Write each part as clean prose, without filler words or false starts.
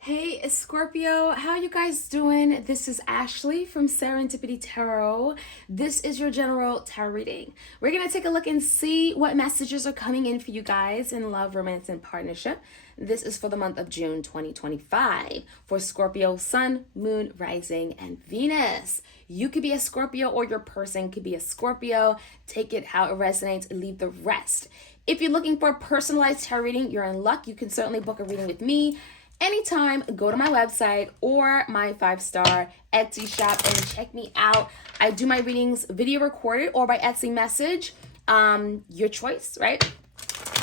Hey, Scorpio, how you guys doing? This is Ashley from Serendipity Tarot. This is your general tarot reading. We're going to take a look and see what messages are coming in for you guys in love, romance, and partnership. This is for the month of June 2025 for Scorpio, Sun, Moon, Rising, and Venus. You could be a Scorpio or your person could be a Scorpio. Take it how it resonates and leave the rest. If you're looking for a personalized tarot reading, you're in luck. You can certainly book a reading with me. Anytime, go to my website or my 5-star Etsy shop and check me out. I do my readings video recorded or by Etsy message. Your choice, right?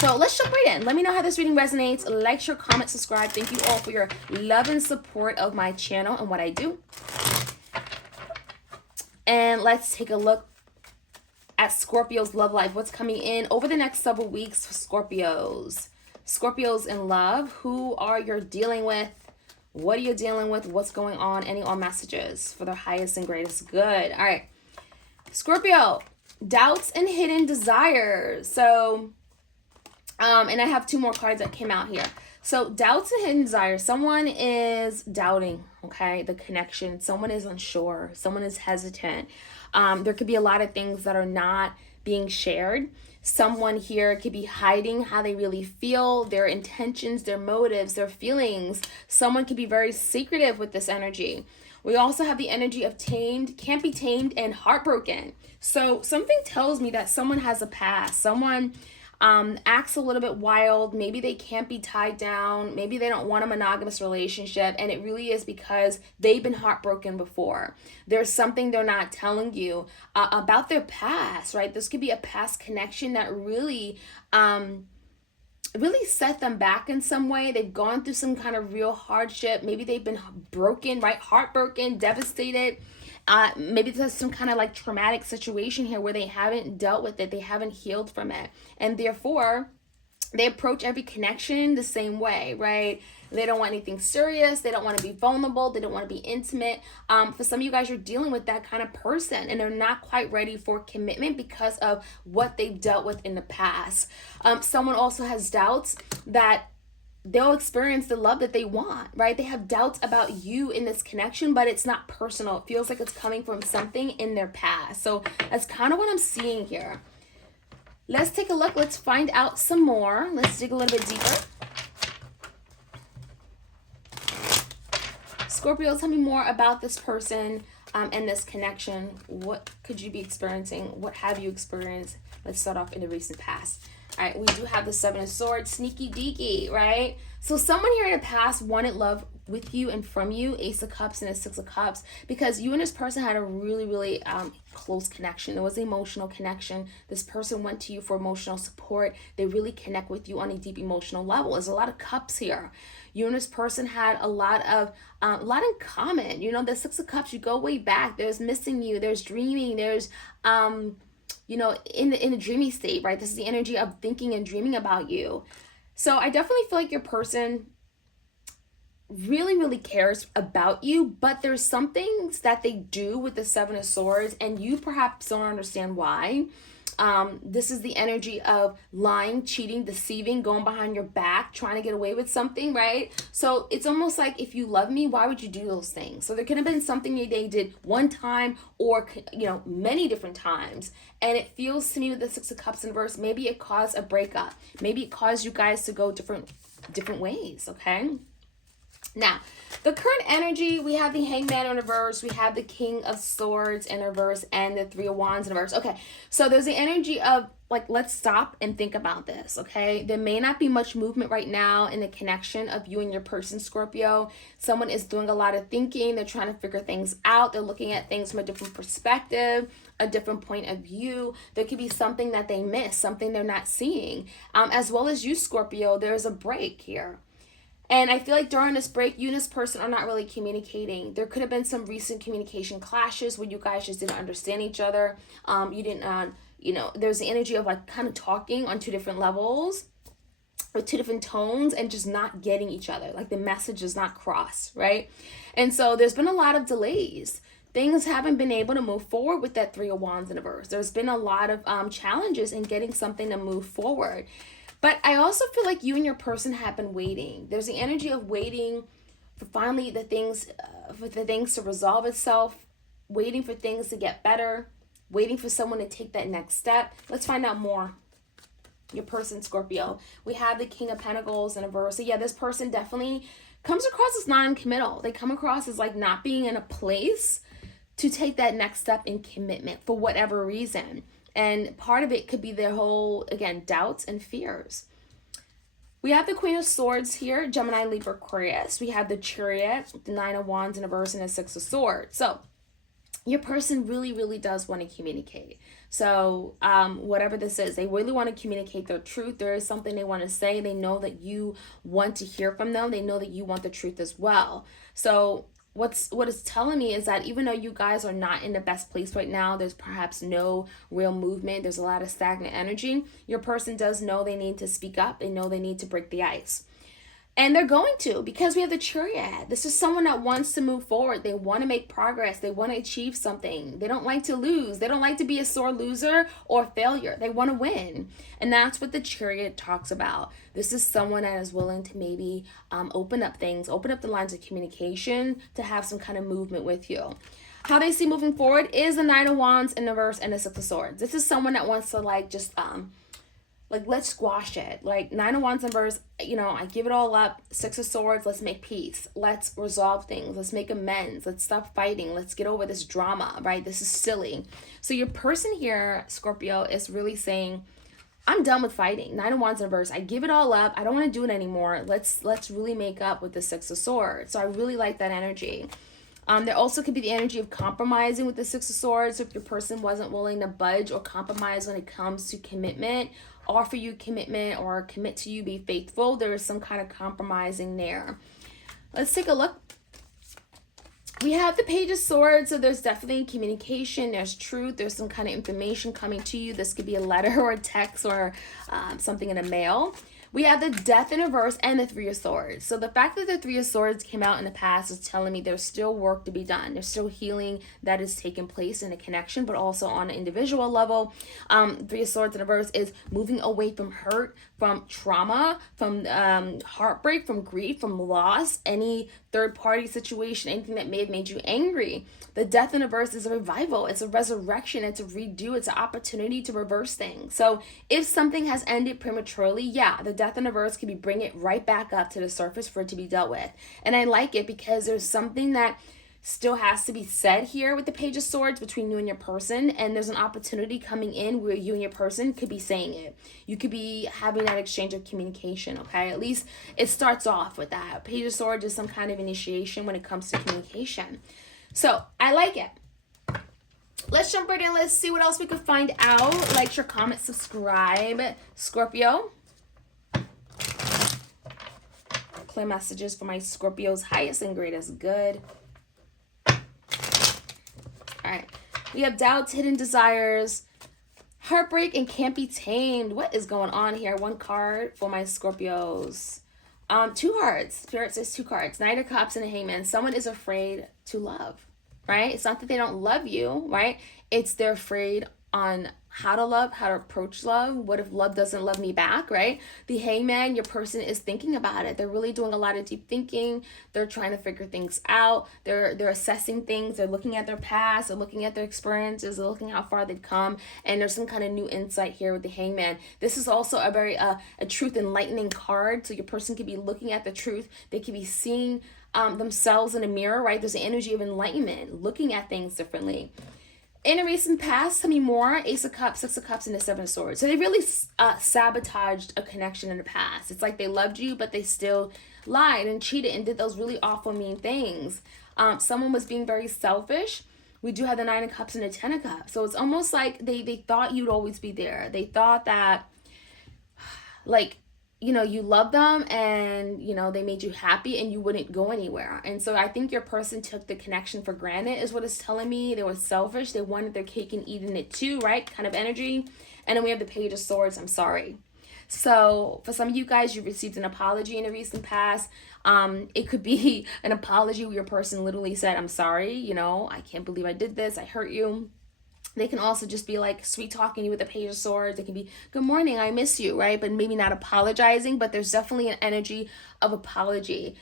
So let's jump right in. Let me know how this reading resonates. Like, share, comment, subscribe. Thank you all for your love and support of my channel and what I do. And let's take a look at Scorpio's love life. What's coming in over the next several weeks for Scorpios. Scorpios in love, who are you dealing with? What are you dealing with? What's going on? Any all messages for their highest and greatest good. All right. Scorpio, doubts and hidden desires. So, and I have two more cards that came out here. So doubts and hidden desires. Someone is doubting, okay, the connection. Someone is unsure. Someone is hesitant. There could be a lot of things that are not being shared. Someone here could be hiding how they really feel, their intentions, their motives, their feelings. Someone could be very secretive with this energy. We also have the energy of tamed, can't be tamed, and heartbroken. So something tells me that someone has a past. Someone acts a little bit wild. Maybe they can't be tied down. Maybe they don't want a monogamous relationship. And it really is because they've been heartbroken before. There's something they're not telling you about their past, right? This could be a past connection that really set them back in some way. They've gone through some kind of real hardship. Maybe they've been broken, right? Heartbroken, devastated. Maybe there's some kind of like traumatic situation here where they haven't dealt with it. They haven't healed from it. And therefore, they approach every connection the same way, right? They don't want anything serious. They don't want to be vulnerable. They don't want to be intimate. For some of you guys, you're dealing with that kind of person and they're not quite ready for commitment because of what they've dealt with in the past. Someone also has doubts that they'll experience the love that they want, right? They have doubts about you in this connection, but it's not personal. It feels like it's coming from something in their past. So that's kind of what I'm seeing here. Let's take a look. Let's find out some more. Let's dig a little bit deeper. Scorpio, tell me more about this person and this connection. What could you be experiencing? What have you experienced? Let's start off in the recent past. All right, we do have the Seven of Swords, sneaky deaky, right? So someone here in the past wanted love with you and from you, Ace of Cups and a Six of Cups, because you and this person had a really close connection. There was an emotional connection. This person went to you for emotional support. They really connect with you on a deep emotional level. There's a lot of cups here. You and this person had a lot in common. You know, the Six of Cups, you go way back. There's missing you. There's dreaming. There's in the dreamy state, right? This is the energy of thinking and dreaming about you. So I definitely feel like your person really cares about you, but there's some things that they do with the Seven of Swords and you perhaps don't understand why. This is the energy of lying, cheating, deceiving, going behind your back, trying to get away with something, right? So it's almost like, if you love me, why would you do those things? So there could have been something they did one time or, many different times. And it feels to me with the Six of Cups in reverse, maybe it caused a breakup. Maybe it caused you guys to go different ways, okay? Now, the current energy, we have the Hangman in reverse, we have the King of Swords in reverse, and the Three of Wands in reverse. Okay, so there's the energy of, like, let's stop and think about this, okay? There may not be much movement right now in the connection of you and your person, Scorpio. Someone is doing a lot of thinking. They're trying to figure things out. They're looking at things from a different perspective, a different point of view. There could be something that they miss, something they're not seeing. As well as you, Scorpio, there's a break here. And I feel like during this break, you and this person are not really communicating. There could have been some recent communication clashes where you guys just didn't understand each other. You didn't, there's the energy of like kind of talking on two different levels with two different tones and just not getting each other. Like the message does not cross, right? And so there's been a lot of delays. Things haven't been able to move forward with that Three of Wands in reverse. There's been a lot of challenges in getting something to move forward. But I also feel like you and your person have been waiting. There's the energy of waiting for finally for the things to resolve itself, waiting for things to get better, waiting for someone to take that next step. Let's find out more. Your person, Scorpio. We have the King of Pentacles in a verse. So yeah, this person definitely comes across as non-committal. They come across as like not being in a place to take that next step in commitment for whatever reason. And part of it could be their whole, again, doubts and fears. We have the Queen of Swords here, Gemini, Libra, Aquarius. We have the Chariot, the Nine of Wands in a verse, and a Six of Swords. So your person really, really does want to communicate. So whatever this is, they really want to communicate their truth. There is something they want to say. They know that you want to hear from them. They know that you want the truth as well. So what it's telling me is that even though you guys are not in the best place right now, there's perhaps no real movement, there's a lot of stagnant energy, your person does know they need to speak up. They know they need to break the ice. And they're going to, because we have the Chariot. This is someone that wants to move forward. They want to make progress. They want to achieve something. They don't like to lose. They don't like to be a sore loser or failure. They want to win. And that's what the Chariot talks about. This is someone that is willing to maybe open up things, open up the lines of communication to have some kind of movement with you. How they see moving forward is the Nine of Wands in the verse and the Six of Swords. This is someone that wants to let's squash it. Like Nine of Wands numbers, I give it all up. Six of Swords, let's make peace. Let's resolve things. Let's make amends. Let's stop fighting. Let's get over this drama, right? This is silly. So your person here, Scorpio, is really saying, I'm done with fighting. Nine of Wands numbers, I give it all up. I don't want to do it anymore. Let's really make up with the Six of Swords. So I really like that energy. There also could be the energy of compromising with the Six of Swords. So if your person wasn't willing to budge or compromise when it comes to commitment, offer you commitment or commit to you, be faithful, there is some kind of compromising there. Let's take a look. We have the Page of Swords, so there's definitely communication, there's truth, there's some kind of information coming to you. This could be a letter or a text or something in the mail. We have the Death in reverse and the Three of Swords. So the fact that the Three of Swords came out in the past is telling me there's still work to be done. There's still healing that is taking place in a connection, but also on an individual level. Three of Swords in reverse is moving away from hurt, from trauma, from heartbreak, from grief, from loss, any third-party situation, anything that may have made you angry. The Death in reverse is a revival. It's a resurrection. It's a redo. It's an opportunity to reverse things. So if something has ended prematurely, yeah, the Death in reverse can be bring it right back up to the surface for it to be dealt with. And I like it because there's something that still has to be said here with the Page of Swords between you and your person, and there's an opportunity coming in where you and your person could be saying it. You could be having that exchange of communication, okay? At least it starts off with that. Page of Swords is some kind of initiation when it comes to communication. So I like it. Let's jump right in. Let's see what else we could find out. Like, share, comment, subscribe. Scorpio. Clear messages for my Scorpios, highest and greatest good. All right. We have doubts, hidden desires, heartbreak, and can't be tamed. What is going on here? One card for my Scorpios. Two cards. Spirit says two cards. Knight of Cups and a Hangman. Someone is afraid to love, right? It's not that they don't love you, right? It's they're afraid on how to love, how to approach love. What if love doesn't love me back, right? The Hangman, your person is thinking about it. They're really doing a lot of deep thinking. They're trying to figure things out. They're assessing things. They're looking at their past. They're looking at their experiences. They're looking how far they've come. And there's some kind of new insight here with the Hangman. This is also a very a truth enlightening card. So your person could be looking at the truth. They could be seeing themselves in a mirror, right? There's an energy of enlightenment, looking at things differently. In a recent past, tell me more. Ace of Cups, Six of Cups, and the Seven of Swords. So they really sabotaged a connection in the past. It's like they loved you, but they still lied and cheated and did those really awful, mean things. Someone was being very selfish. We do have the Nine of Cups and the Ten of Cups. So it's almost like they thought you'd always be there. They thought that, you love them and, they made you happy and you wouldn't go anywhere. And so I think your person took the connection for granted is what it's telling me. They were selfish. They wanted their cake and eating it too, right? Kind of energy. And then we have the Page of Swords. I'm sorry. So for some of you guys, you received an apology in the recent past. It could be an apology where your person literally said, I'm sorry, I can't believe I did this. I hurt you. They can also just be like sweet talking you with the Page of Swords. It can be, good morning, I miss you, right? But maybe not apologizing, but there's definitely an energy of apology.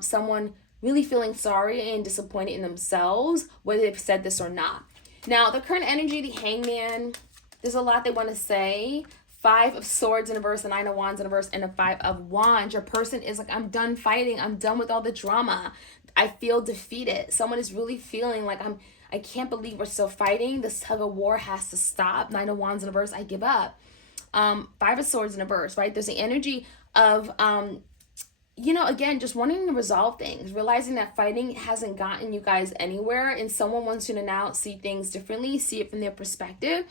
Someone really feeling sorry and disappointed in themselves, whether they've said this or not. Now, the current energy, the Hangman, there's a lot they want to say. Five of Swords in a verse, the Nine of Wands in a verse, and a Five of Wands. Your person is like, I'm done fighting. I'm done with all the drama. I feel defeated. Someone is really feeling like I can't believe we're still fighting. This tug of war has to stop. Nine of Wands in a verse, I give up. Five of Swords in a verse, right? There's the energy of, again, just wanting to resolve things, realizing that fighting hasn't gotten you guys anywhere, and someone wants you to now see things differently, see it from their perspective,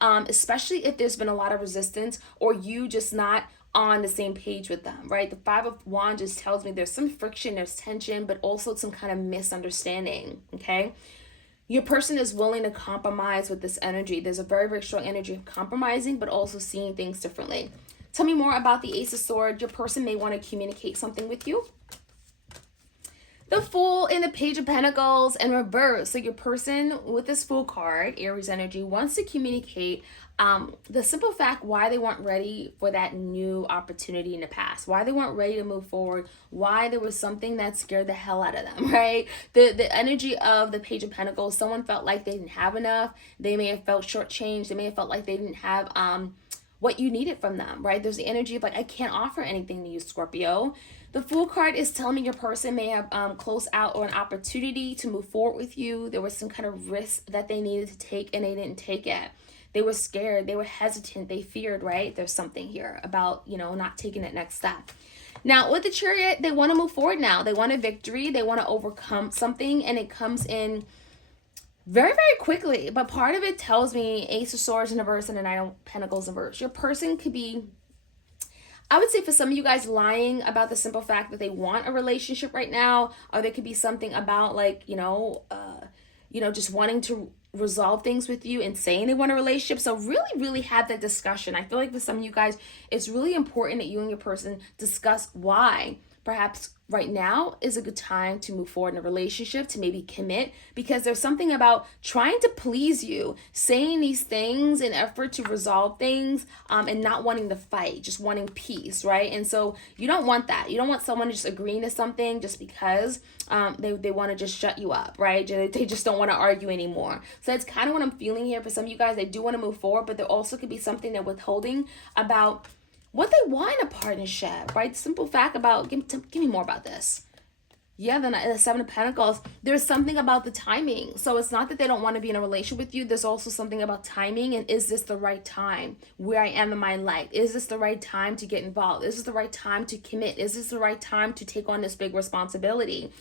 especially if there's been a lot of resistance or you just not on the same page with them, right? The Five of Wands just tells me there's some friction, there's tension, but also some kind of misunderstanding, okay? Your person is willing to compromise with this energy. There's a very, very strong energy of compromising, but also seeing things differently. Tell me more about the Ace of Swords. Your person may want to communicate something with you. The Fool and the Page of Pentacles in reverse. So your person with this Fool card, Aries energy, wants to communicate the simple fact why they weren't ready for that new opportunity in the past, why they weren't ready to move forward, why there was something that scared the hell out of them, right? The energy of the Page of Pentacles, someone felt like they didn't have enough. They may have felt shortchanged. They may have felt like they didn't have what you needed from them, right? There's the energy of like, I can't offer anything to you, Scorpio. The Fool card is telling me your person may have closed out or an opportunity to move forward with you. There was some kind of risk that they needed to take and they didn't take it. They were scared. They were hesitant. They feared, right? There's something here about, not taking that next step. Now, with the Chariot, they want to move forward now. They want a victory. They want to overcome something, and it comes in very, very quickly. But part of it tells me Ace of Swords in a verse and a Nine of Pentacles in a verse. Your person could be, I would say for some of you guys, lying about the simple fact that they want a relationship right now, or there could be something about like, just wanting to resolve things with you and saying they want a relationship. So really, really have that discussion. I feel like for some of you guys, it's really important that you and your person discuss why perhaps right now is a good time to move forward in a relationship, to maybe commit, because there's something about trying to please you, saying these things in effort to resolve things, and not wanting to fight, just wanting peace, right? And so you don't want that. You don't want someone just agreeing to something just because they want to just shut you up, right? They just don't want to argue anymore. So that's kind of what I'm feeling here for some of you guys. They do want to move forward, but there also could be something they're withholding about what they want in a partnership, right? Simple fact about, give me more about this. Yeah, the Seven of Pentacles, there's something about the timing. So it's not that they don't want to be in a relationship with you. There's also something about timing, and is this the right time where I am in my life? Is this the right time to get involved? Is this the right time to commit? Is this the right time to take on this big responsibility?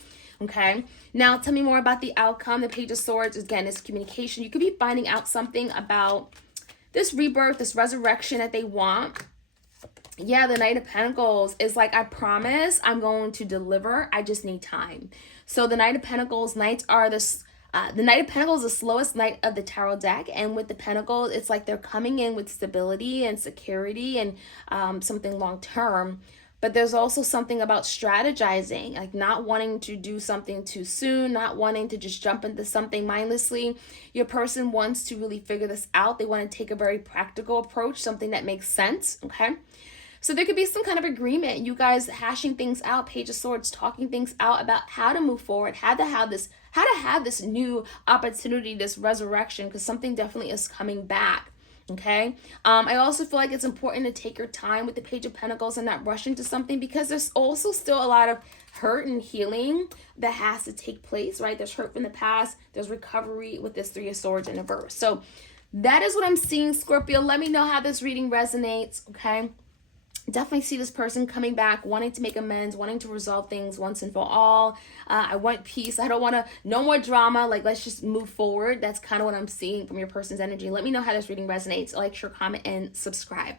Okay, now tell me more about the outcome. The Page of Swords, again, is communication. You could be finding out something about this rebirth, this resurrection that they want. Yeah, the Knight of Pentacles is like, I promise I'm going to deliver. I just need time. So the Knight of Pentacles, knights are this, the Knight of Pentacles is the slowest knight of the tarot deck. And with the Pentacles, it's like they're coming in with stability and security and something long term. But there's also something about strategizing, like not wanting to do something too soon, not wanting to just jump into something mindlessly. Your person wants to really figure this out. They want to take a very practical approach, something that makes sense, okay? So there could be some kind of agreement, you guys hashing things out, Page of Swords, talking things out about how to move forward, how to have this new opportunity, this resurrection, because something definitely is coming back. Okay. I also feel like it's important to take your time with the Page of Pentacles and not rush into something, because there's also still a lot of hurt and healing that has to take place, right? There's hurt from the past. There's recovery with this Three of Swords in reverse. So that is what I'm seeing, Scorpio. Let me know how this reading resonates. Okay. Definitely see this person coming back, wanting to make amends, wanting to resolve things once and for all. I want peace. I don't want no more drama. Like, let's just move forward. That's kind of what I'm seeing from your person's energy. Let me know how this reading resonates. Like, share, comment, and subscribe.